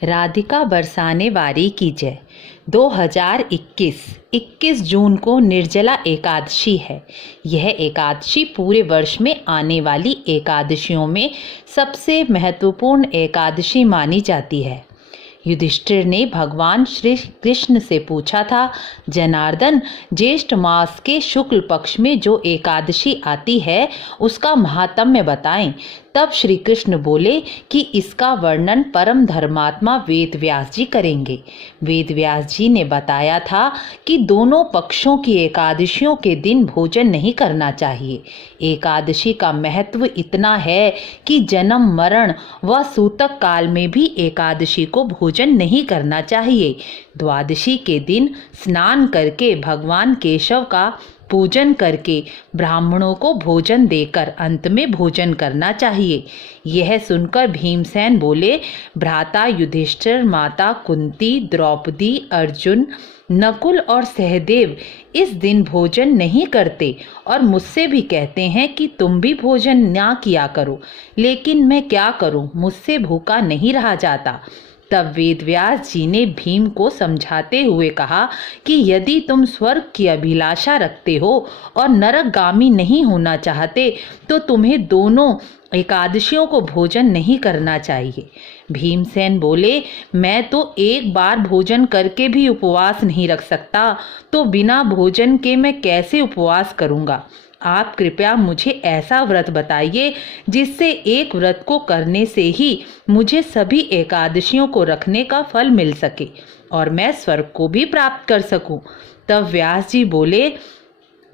राधिका बरसाने वारी की जय। 21 जून को निर्जला एकादशी है। यह एकादशी पूरे वर्ष में आने वाली एकादशियों में सबसे महत्वपूर्ण एकादशी मानी जाती है। युधिष्ठिर ने भगवान श्री कृष्ण से पूछा था, जनार्दन, ज्येष्ठ मास के शुक्ल पक्ष में जो एकादशी आती है उसका महात्म्य बताएं। तब श्री कृष्ण बोले कि इसका वर्णन परम धर्मात्मा वेद व्यास जी करेंगे। वेद व्यास जी ने बताया था कि दोनों पक्षों की एकादशियों के दिन भोजन नहीं करना चाहिए। एकादशी का महत्व इतना है कि जन्म, मरण व सूतक काल में भी एकादशी को भोजन नहीं करना चाहिए। द्वादशी के दिन स्नान करके भगवान केशव का पूजन करके ब्राह्मणों को भोजन देकर अंत में भोजन करना चाहिए। यह सुनकर भीमसेन बोले, भ्राता युधिष्ठिर, माता कुंती, द्रौपदी, अर्जुन, नकुल और सहदेव इस दिन भोजन नहीं करते और मुझसे भी कहते हैं कि तुम भी भोजन ना किया करो, लेकिन मैं क्या करूं, मुझसे भूखा नहीं रहा जाता। तब वेदव्यास जी ने भीम को समझाते हुए कहा कि यदि तुम स्वर्ग की अभिलाषा रखते हो और नरकगामी नहीं होना चाहते तो तुम्हें दोनों एकादशियों को भोजन नहीं करना चाहिए। भीमसेन बोले, मैं तो एक बार भोजन करके भी उपवास नहीं रख सकता, तो बिना भोजन के मैं कैसे उपवास करूँगा। आप कृपया मुझे ऐसा व्रत बताइए जिससे एक व्रत को करने से ही मुझे सभी एकादशियों को रखने का फल मिल सके और मैं स्वर्ग को भी प्राप्त कर सकूं। तब व्यास जी बोले,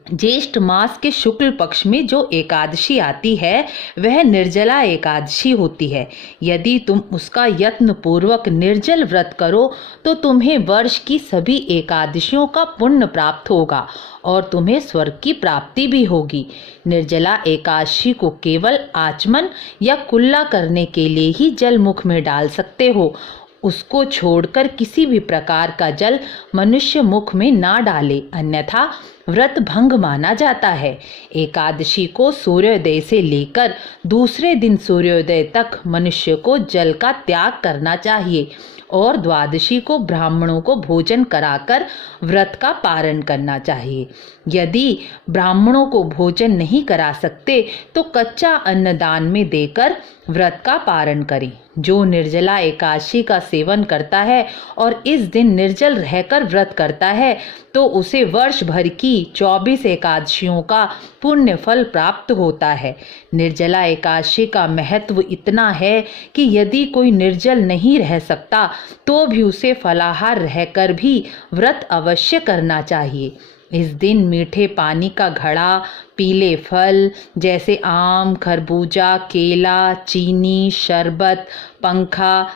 ज्येष्ठ मास के शुक्ल पक्ष में जो एकादशी आती है वह निर्जला एकादशी होती है। यदि तुम उसका यत्न पूर्वक निर्जल व्रत करो तो तुम्हें वर्ष की सभी एकादशियों का पुण्य प्राप्त होगा और तुम्हें स्वर्ग की प्राप्ति भी होगी। निर्जला एकादशी को केवल आचमन या कुल्ला करने के लिए ही जल मुख में डाल सकते हो। उसको छोड़कर किसी भी प्रकार का जल मनुष्य मुख में ना डाले, अन्यथा व्रत भंग माना जाता है। एकादशी को सूर्योदय से लेकर दूसरे दिन सूर्योदय तक मनुष्य को जल का त्याग करना चाहिए और द्वादशी को ब्राह्मणों को भोजन कराकर व्रत का पारण करना चाहिए। यदि ब्राह्मणों को भोजन नहीं करा सकते तो कच्चा अन्न दान में देकर व्रत का पारण करें। जो निर्जला एकादशी का सेवन करता है और इस दिन निर्जल रहकर व्रत करता है तो उसे वर्ष भर की 24 एकादशियों का पुण्य फल प्राप्त होता है। निर्जला एकादशी का महत्व इतना है कि यदि कोई निर्जल नहीं रह सकता तो भी उसे फलाहार रहकर भी व्रत अवश्य करना चाहिए। इस दिन मीठे पानी का घड़ा, पीले फल जैसे आम, खरबूजा, केला, चीनी, शरबत, पंखा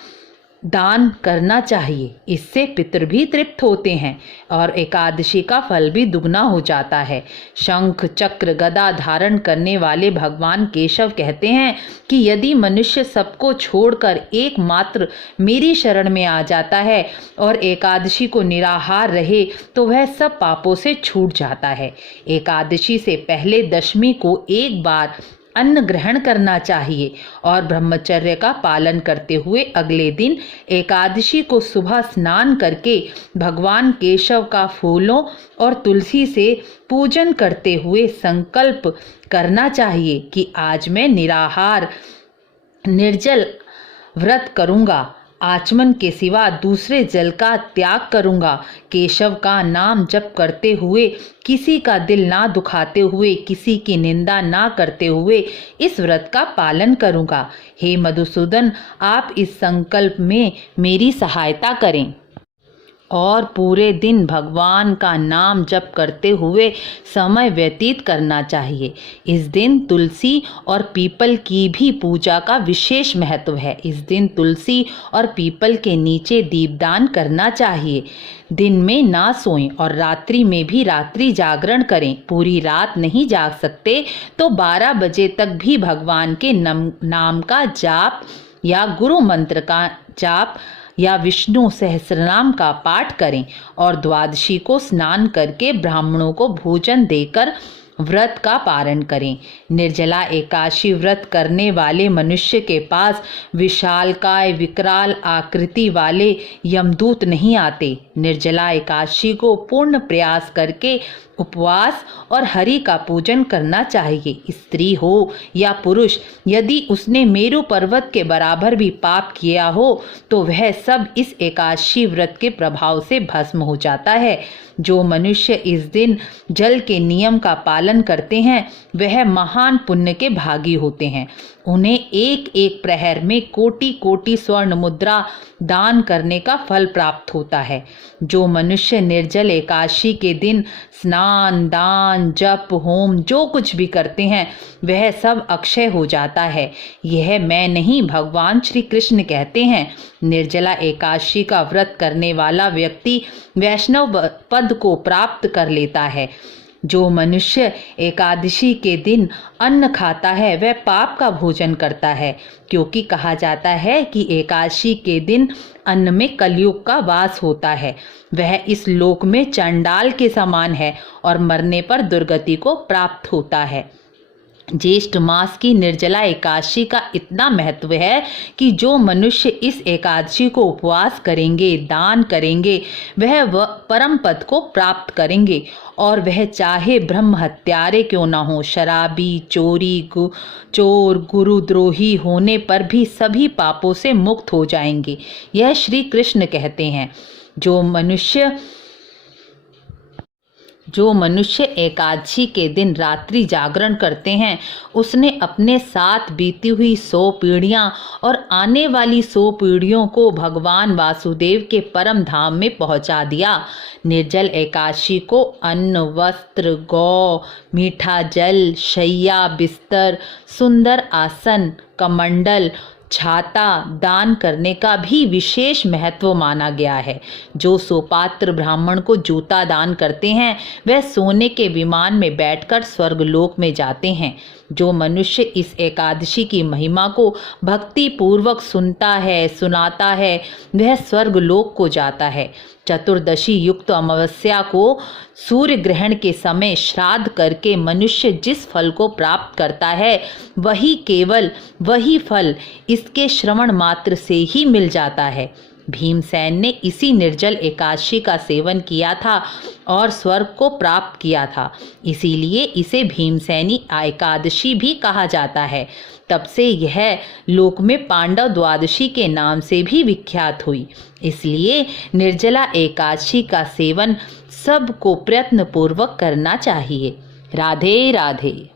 दान करना चाहिए। इससे पितर भी तृप्त होते हैं और एकादशी का फल भी दुगना हो जाता है। शंख, चक्र, गदा धारण करने वाले भगवान केशव कहते हैं कि यदि मनुष्य सबको छोड़कर एकमात्र मेरी शरण में आ जाता है और एकादशी को निराहार रहे तो वह सब पापों से छूट जाता है। एकादशी से पहले दशमी को एक बार अन्न ग्रहण करना चाहिए और ब्रह्मचर्य का पालन करते हुए अगले दिन एकादशी को सुबह स्नान करके भगवान केशव का फूलों और तुलसी से पूजन करते हुए संकल्प करना चाहिए कि आज मैं निराहार निर्जल व्रत करूँगा, आचमन के सिवा दूसरे जल का त्याग करूँगा, केशव का नाम जप करते हुए, किसी का दिल ना दुखाते हुए, किसी की निंदा ना करते हुए इस व्रत का पालन करूँगा। हे मधुसूदन, आप इस संकल्प में मेरी सहायता करें और पूरे दिन भगवान का नाम जप करते हुए समय व्यतीत करना चाहिए। इस दिन तुलसी और पीपल की भी पूजा का विशेष महत्व है। इस दिन तुलसी और पीपल के नीचे दीपदान करना चाहिए। दिन में ना सोएं और रात्रि में भी रात्रि जागरण करें। पूरी रात नहीं जाग सकते तो 12 बजे तक भी भगवान के नाम का जाप या गुरु मंत्र का जाप या विष्णु सहस्रनाम का पाठ करें और द्वादशी को स्नान करके ब्राह्मणों को भोजन देकर व्रत का पारण करें। निर्जला एकादशी व्रत करने वाले मनुष्य के पास विशालकाय विकराल आकृति वाले यमदूत नहीं आते। निर्जला एकादशी को पूर्ण प्रयास करके उपवास और हरि का पूजन करना चाहिए। स्त्री हो या पुरुष, यदि उसने मेरु पर्वत के बराबर भी पाप किया हो तो वह सब इस एकादशी व्रत के प्रभाव से भस्म हो जाता है। जो मनुष्य इस दिन जल के नियम का पालन करते हैं वह महान पुण्य के भागी होते हैं। उन्हें एक एक प्रहर में कोटि कोटि स्वर्ण मुद्रा दान करने का फल प्राप्त होता है। जो मनुष्य निर्जल एकादशी के दिन स्नान, दान, जप, होम जो कुछ भी करते हैं वह सब अक्षय हो जाता है। यह मैं नहीं, भगवान श्री कृष्ण कहते हैं। निर्जला एकादशी का व्रत करने वाला व्यक्ति वैष्णव पद को प्राप्त कर लेता है। जो मनुष्य एकादशी के दिन अन्न खाता है वह पाप का भोजन करता है, क्योंकि कहा जाता है कि एकादशी के दिन अन्न में कलयुग का वास होता है। वह इस लोक में चंडाल के समान है और मरने पर दुर्गति को प्राप्त होता है। ज्येष्ठ मास की निर्जला एकादशी का इतना महत्व है कि जो मनुष्य इस एकादशी को उपवास करेंगे, दान करेंगे, वह परम पद को प्राप्त करेंगे और वह चाहे ब्रह्म हत्यारे क्यों ना हो, शराबी, चोर, गुरुद्रोही होने पर भी सभी पापों से मुक्त हो जाएंगे। यह श्री कृष्ण कहते हैं। जो मनुष्य एकादशी के दिन रात्रि जागरण करते हैं उसने अपने साथ बीती हुई 100 पीढ़ियां और आने वाली 100 पीढ़ियों को भगवान वासुदेव के परम धाम में पहुंचा दिया। निर्जल एकादशी को अन्न, वस्त्र, गौ, मीठा जल, शैया, बिस्तर, सुंदर आसन, कमंडल, छाता दान करने का भी विशेष महत्व माना गया है। जो सोपात्र ब्राह्मण को जूता दान करते हैं वह सोने के विमान में बैठकर स्वर्गलोक में जाते हैं। जो मनुष्य इस एकादशी की महिमा को भक्ति पूर्वक सुनता है, सुनाता है, वह स्वर्गलोक को जाता है। चतुर्दशी युक्त अमावस्या को सूर्य ग्रहण के समय श्राद्ध करके मनुष्य जिस फल को प्राप्त करता है वही फल इसके श्रवण मात्र से ही मिल जाता है। भीमसेन ने इसी निर्जल एकादशी का सेवन किया था और स्वर्ग को प्राप्त किया था, इसीलिए इसे भीमसेनी एकादशी भी कहा जाता है। तब से यह लोक में पांडव द्वादशी के नाम से भी विख्यात हुई। इसलिए निर्जला एकादशी का सेवन सबको प्रयत्न पूर्वक करना चाहिए। राधे राधे।